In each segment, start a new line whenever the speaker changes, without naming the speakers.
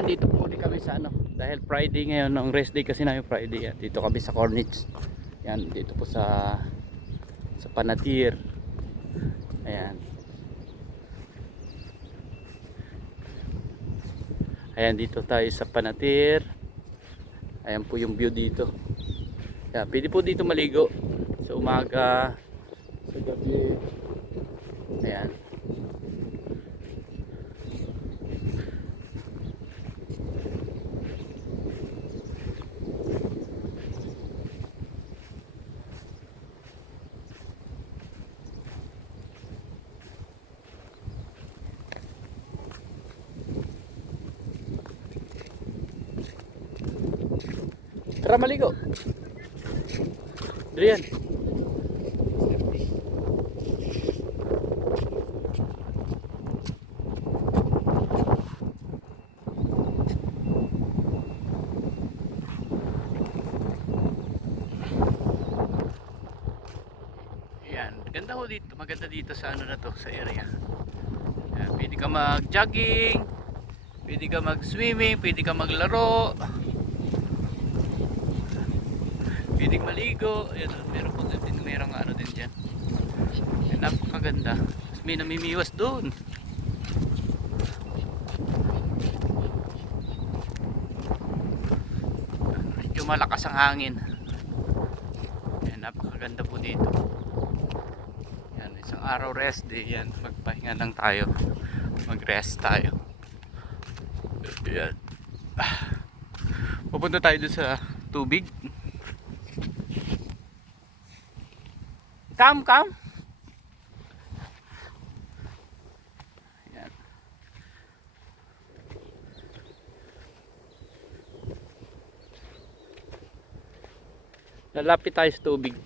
Ayan, dito po ulit kami sa ano. Dahil Friday ngayon, ang rest day kasi namin Friday. Yan. Dito kami sa Cornich. Yan, dito po sa sa Panatir. Ayan. Ayan, dito tayo sa Panatir. Ayan po yung view dito. Ayan, pwede po dito maligo. Sa umaga, sa gabi. Ayan. Tara maligo. Adrian. Yan, ganda ho dito, maganda dito sa ano na to, sa area. Pwede ka mag-jogging, pwede ka mag-swimming, pwede ka maglaro. Pwede maligo. Ayan, meron po din, merong ano din dyan. Yan, napakaganda. Tapos may namimiwas doon. Medyo malakas ang hangin. Yan, napakaganda po dito. Yan, isang araw rest day. Yan, magpahinga lang tayo. Mag-rest tayo. Yan. Ah. Pupunta tayo doon sa tubig. Come, come. Yan. Lalapit tayo sa tubig.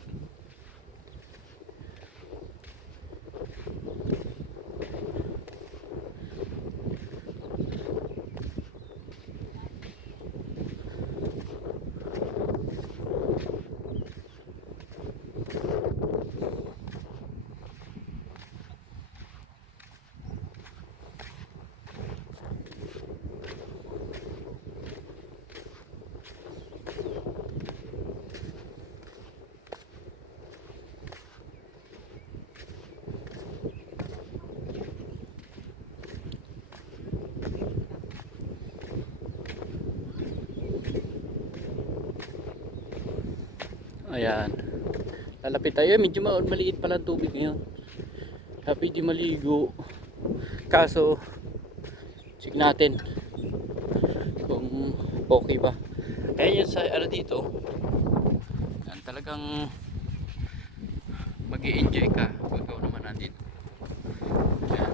Ayan. Lalapit tayo. Medyo ma- maliit pala tubig ngayon. Happy di maligo. Kaso, check natin kung okay ba. Kaya yun sa ano dito, yan, talagang mag enjoy ka kung ikaw naman nandito. Ayan.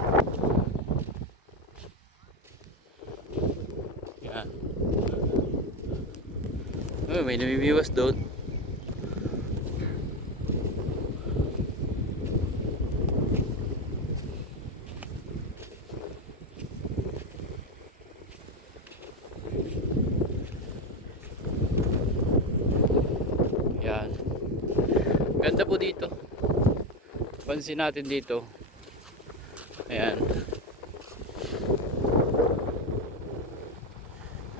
Yan. Oh, may namimiwas doon. Yan. Ganda po dito. Pansin natin dito. Ayan.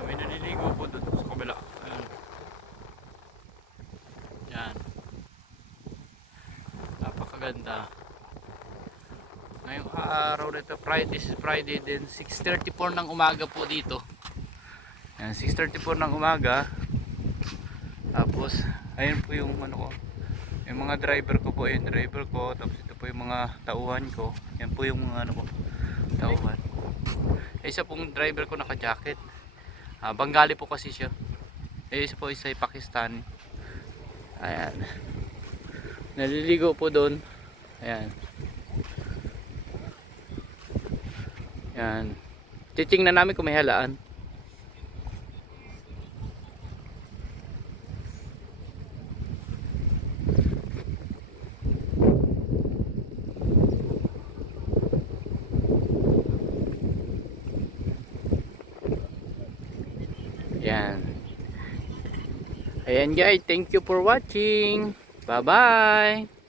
Kami naniligo po doon sa kabila. Ayan. Yan. Napakaganda. Ngayong araw nito, Friday, this is Friday din, 6.34 ng umaga po dito. Yan, 6.34 ng umaga. Tapos, ayun po yung ano ko. Yung mga driver ko po, yung driver ko. Tapos ito po yung mga tauhan ko. Yan po yung mga ano ko, tauhan. Eh, isa pong driver ko naka-jacket. Ah, Bengali po kasi siya. Eh, isa po isa ay Pakistani. Ayan. Naliligo po doon. Ayan. Ayan. Titing na namin kung may halaan. Yan. Ayan guys, thank you for watching. Bye-bye.